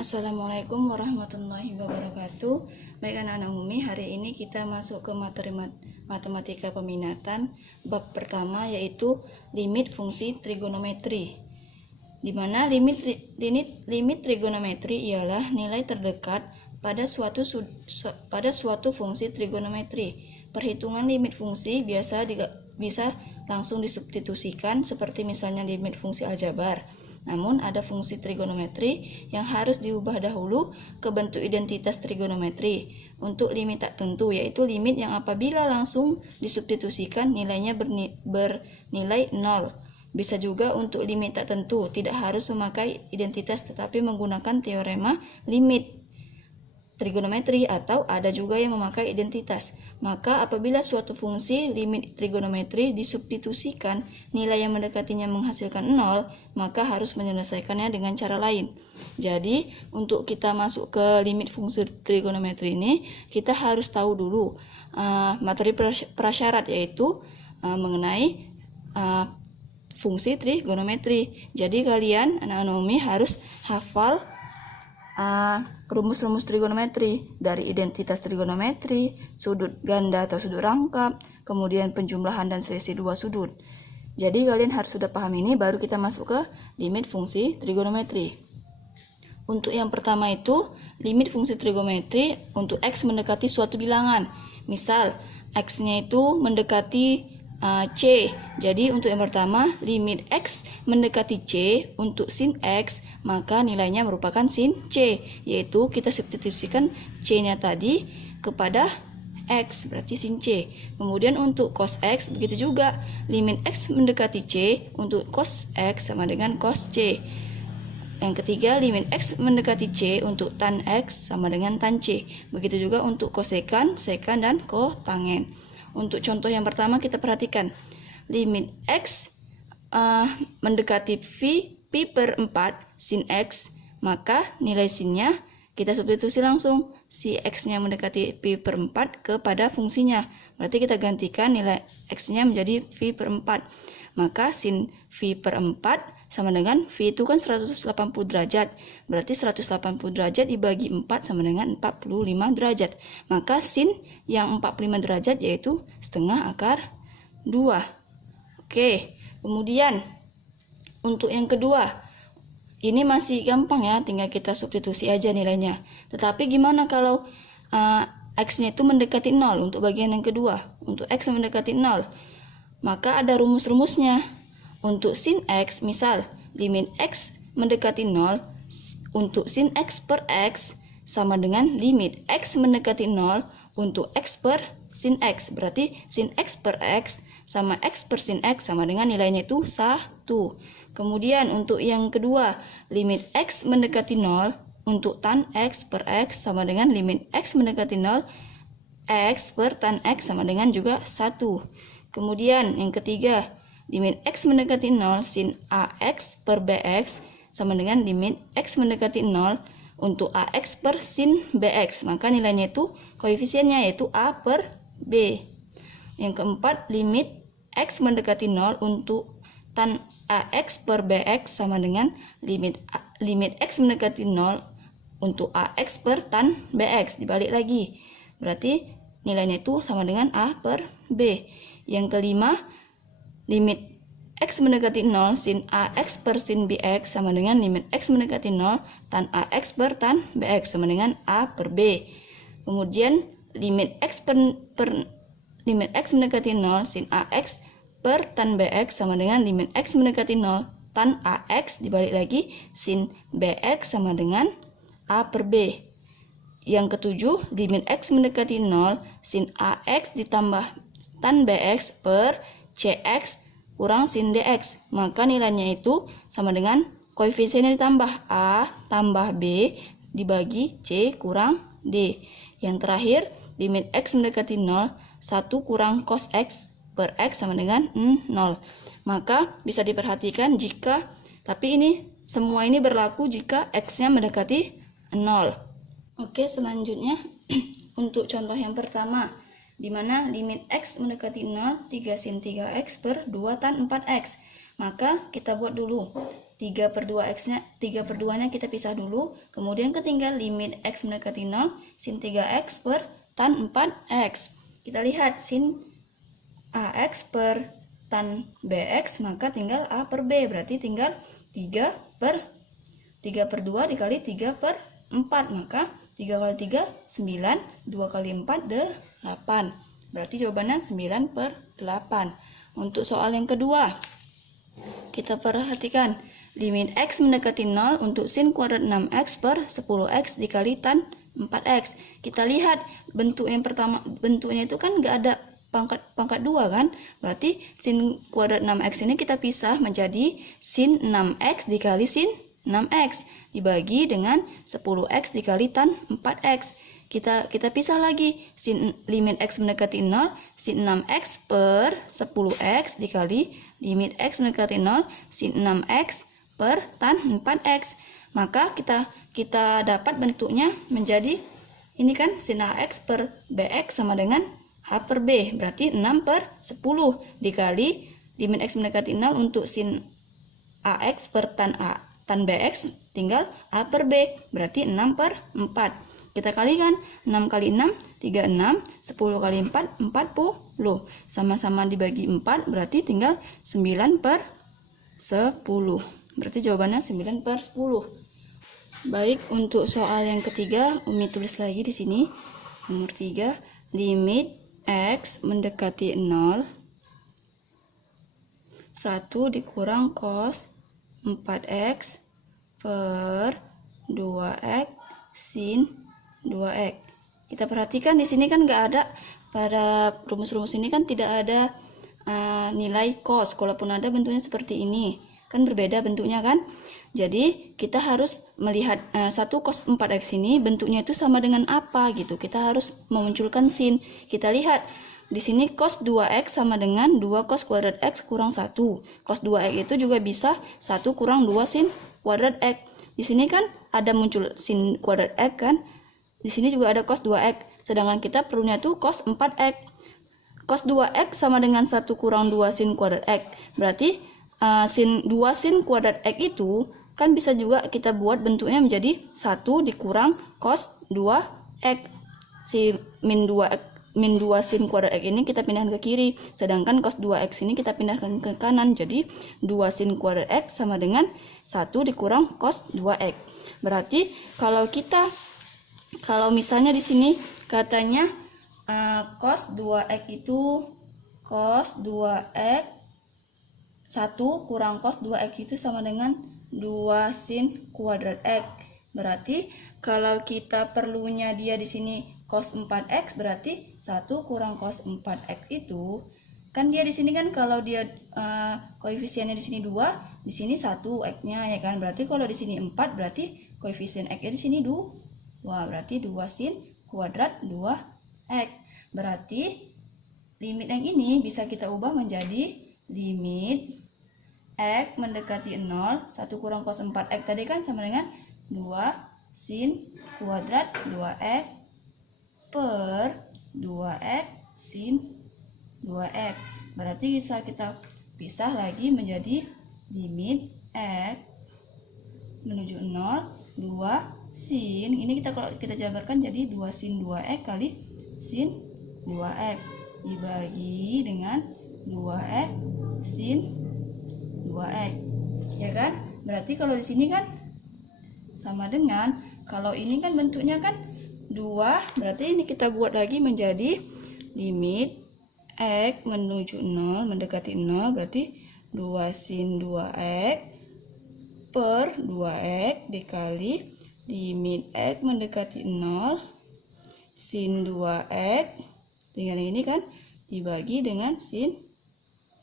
Assalamualaikum warahmatullahi wabarakatuh. Baik anak-anak Umi, hari ini kita masuk ke materi matematika peminatan bab pertama, yaitu limit fungsi trigonometri. Di mana limit trigonometri ialah nilai terdekat pada suatu fungsi trigonometri. Perhitungan limit fungsi bisa langsung disubstitusikan seperti misalnya limit fungsi aljabar. Namun ada fungsi trigonometri yang harus diubah dahulu ke bentuk identitas trigonometri untuk limit tak tentu, yaitu limit yang apabila langsung disubstitusikan nilainya bernilai 0. Bisa juga untuk limit tak tentu, tidak harus memakai identitas tetapi menggunakan teorema limit trigonometri, atau ada juga yang memakai identitas. Maka apabila suatu fungsi limit trigonometri disubstitusikan nilai yang mendekatinya menghasilkan 0, maka harus menyelesaikannya dengan cara lain. Jadi untuk kita masuk ke limit fungsi trigonometri ini, kita harus tahu dulu materi prasyarat, yaitu mengenai fungsi trigonometri. Jadi kalian anak-anak Umi harus hafal rumus-rumus trigonometri, dari identitas trigonometri, sudut ganda atau sudut rangkap, kemudian penjumlahan dan selisih dua sudut. Jadi kalian harus sudah paham ini, baru kita masuk ke limit fungsi trigonometri. Untuk yang pertama itu, limit fungsi trigonometri untuk X mendekati suatu bilangan. Misal, X-nya itu mendekati C. Jadi untuk yang pertama, limit X mendekati C untuk sin X, maka nilainya merupakan sin C, yaitu kita substitusikan C-nya tadi kepada X, berarti sin C. Kemudian untuk cos X begitu juga, limit X mendekati C untuk cos X sama dengan cos C. Yang ketiga, limit X mendekati C untuk tan X sama dengan tan C. Begitu juga untuk kosekan, sekan, dan kotangen. Untuk contoh yang pertama kita perhatikan, limit X mendekati pi per 4 sin X, maka nilai sinnya kita substitusi langsung, si X-nya mendekati pi per 4 kepada fungsinya. Berarti kita gantikan nilai X-nya menjadi pi per 4. Maka sin pi per 4 sama dengan pi itu kan 180 derajat. Berarti 180 derajat dibagi 4 sama dengan 45 derajat. Maka sin yang 45 derajat yaitu setengah akar 2. Oke, kemudian untuk yang kedua, ini masih gampang ya, tinggal kita substitusi aja nilainya. Tetapi gimana kalau X-nya itu mendekati 0 untuk bagian yang kedua? Untuk X mendekati 0, maka ada rumus-rumusnya. Untuk sin X, misal limit X mendekati 0 untuk sin X per X sama dengan limit X mendekati 0 untuk X per sin X. Berarti sin X per X sama X per sin X sama dengan nilainya itu 1. Kemudian untuk yang kedua, limit X mendekati 0 untuk tan X per X sama dengan limit X mendekati 0 X per tan X sama dengan juga 1. Kemudian yang ketiga, limit X mendekati 0 sin AX per BX sama dengan limit X mendekati 0 untuk AX per sin BX. Maka nilainya itu koefisiennya yaitu A per B. Yang keempat, limit X mendekati 0 untuk tan AX per BX sama dengan limit X mendekati 0 untuk AX per tan BX. Dibalik lagi. Berarti nilainya itu sama dengan A per B. Yang kelima, limit X mendekati 0 sin AX per sin BX sama dengan limit X mendekati 0 tan AX per tan BX sama dengan A per B. Kemudian limit X mendekati 0 sin AX per tan BX sama dengan limit X mendekati 0 tan AX, dibalik lagi sin BX sama dengan A per B. Yang ketujuh, limit X mendekati 0 sin AX ditambah tan BX per CX kurang sin DX. Maka nilainya itu sama dengan koefisiennya ditambah A tambah B dibagi C kurang D. Yang terakhir, limit X mendekati 0, 1 kurang cos X per X sama dengan 0. Maka bisa diperhatikan jika, tapi ini semua ini berlaku jika X-nya mendekati 0. Oke, selanjutnya untuk contoh yang pertama, di mana limit X mendekati 0, 3 sin 3X per 2 tan 4X. Maka kita buat dulu 3/2-nya kita pisah dulu, kemudian ketinggal limit X mendekati 0, sin 3X per tan 4X. Kita lihat sin AX per tan BX, maka tinggal A per B, berarti tinggal 3/2 dikali 3/4, maka 3 kali 3, 9, 2 kali 4, 8. Berarti jawabannya 9/8. Untuk soal yang kedua, kita perhatikan limit X mendekati 0 untuk sin kuadrat 6X per 10X dikali tan 4X. Kita lihat bentuk yang pertama, bentuknya itu kan nggak ada pangkat 2 kan? Berarti sin kuadrat 6X ini kita pisah menjadi sin 6X dikali sin 6X dibagi dengan 10X dikali tan 4X. Kita pisah lagi, sin limit X mendekati 0, sin 6X per 10X dikali limit X mendekati 0, sin 6X per tan 4X. Maka kita dapat bentuknya menjadi ini kan sin AX per BX sama dengan A per B, berarti 6/10 dikali limit X mendekati 0 untuk sin AX per tan BX tinggal A per B, berarti 6/4. Kita kalikan 6 kali 6, 36, 10 kali 4, 40. Sama-sama dibagi 4, berarti tinggal 9/10. Berarti jawabannya 9/10. Baik, untuk soal yang ketiga, Umi tulis lagi di sini. Nomor 3, limit X mendekati 0, 1 dikurang cos 4X per 2X sin 2X. Kita perhatikan di sini kan nggak ada, pada rumus-rumus ini kan tidak ada nilai cos. Kalaupun ada bentuknya seperti ini, kan berbeda bentuknya kan. Jadi kita harus melihat 1 cos 4X ini bentuknya itu sama dengan apa gitu. Kita harus memunculkan sin. Kita lihat di sini cos 2X sama dengan 2 cos kuadrat X kurang 1. Cos 2X itu juga bisa 1 kurang 2 sin kuadrat X. Di sini kan ada muncul sin kuadrat X kan. Di sini juga ada cos 2X. Sedangkan kita perlunya tuh cos 4X. Cos 2X sama dengan 1 kurang 2 sin kuadrat X. Berarti 2 sin kuadrat X itu kan bisa juga kita buat bentuknya menjadi 1 dikurang cos 2X. Si min 2 sin kuadrat X ini kita pindahkan ke kiri. Sedangkan cos 2X ini kita pindahkan ke kanan. Jadi 2 sin kuadrat X sama dengan 1 dikurang cos 2X. Berarti kalau misalnya di sini katanya cos 2X itu cos 2X 1 kurang cos 2X itu sama dengan 2 sin kuadrat X. Berarti kalau kita perlunya dia di sini cos 4X, berarti 1 kurang cos 4X itu kan dia di sini kan kalau dia koefisiennya di sini 2, di sini 1 X-nya ya kan. Berarti kalau di sini 4 berarti koefisien X-nya di sini 2. Wah, berarti 2 sin kuadrat 2X. Berarti limit yang ini bisa kita ubah menjadi limit X mendekati 0, 1 kurang cos 4X tadi kan sama dengan 2 sin kuadrat 2X per 2X sin 2X. Berarti bisa kita pisah lagi menjadi limit X menuju 0, 2 sin, ini kalau kita jabarkan jadi 2 sin 2X kali sin 2X dibagi dengan 2X sin 2X. Ya kan? Berarti kalau di sini kan sama dengan, kalau ini kan bentuknya kan 2, berarti ini kita buat lagi menjadi limit X menuju 0, mendekati 0, berarti 2 sin 2X per 2X dikali limit X mendekati 0 sin 2X dengan ini kan dibagi dengan sin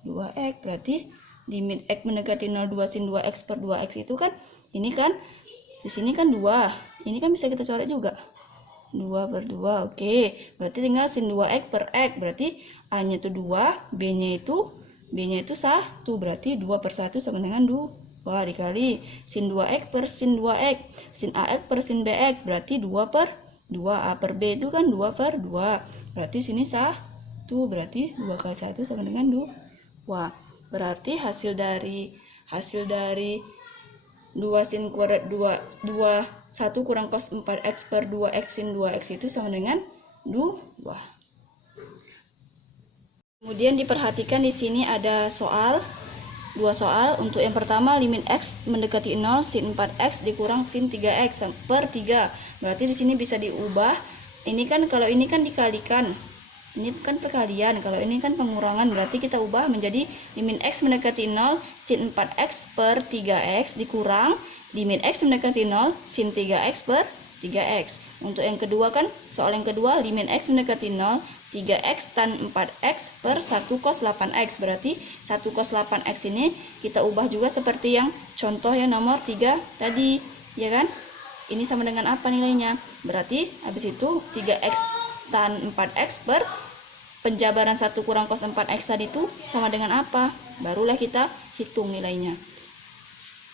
2X. Berarti limit X mendekati 0 2 sin 2X per 2X itu kan ini kan di sini kan 2. Ini kan bisa kita coret juga. 2/2. Oke. Berarti tinggal sin 2X per X. Berarti A-nya itu 2, B-nya itu 1. Berarti 2/1 sama dengan 2 dikali sin 2X per sin 2X, sin AX per sin BX, berarti 2/2. A per B itu kan 2/2. Berarti sini 1, berarti 2 kali 1 sama dengan 2. Berarti hasil dari 2 sin kuadrat 1 kurang cos 4x per 2x sin 2x itu sama dengan 2. Kemudian diperhatikan di sini ada dua soal. Untuk yang pertama, limit x mendekati 0 sin 4x dikurang sin 3x per 3. Berarti di sini bisa diubah. Ini kan kalau ini kan dikalikan. Ini kan perkalian, kalau ini kan pengurangan, berarti kita ubah menjadi limit x mendekati 0 sin 4x per 3x dikurang limit x mendekati 0 sin 3x per 3x. Untuk yang kedua kan, soal yang kedua, limit x mendekati 0 3x tan 4x per 1 cos 8x. Berarti 1 cos 8x ini kita ubah juga seperti yang contoh yang nomor 3 tadi, ya kan? Ini sama dengan apa nilainya? Berarti habis itu 3x tan 4x per penjabaran 1 kurang cos 4x tadi itu sama dengan apa? Barulah kita hitung nilainya.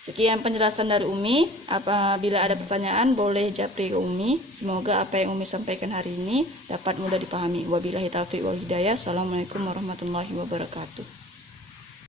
Sekian penjelasan dari Umi. Apabila ada pertanyaan boleh japri ke Umi. Semoga apa yang Umi sampaikan hari ini dapat mudah dipahami. Wabillahi taufiq wal hidayah. Assalamualaikum warahmatullahi wabarakatuh.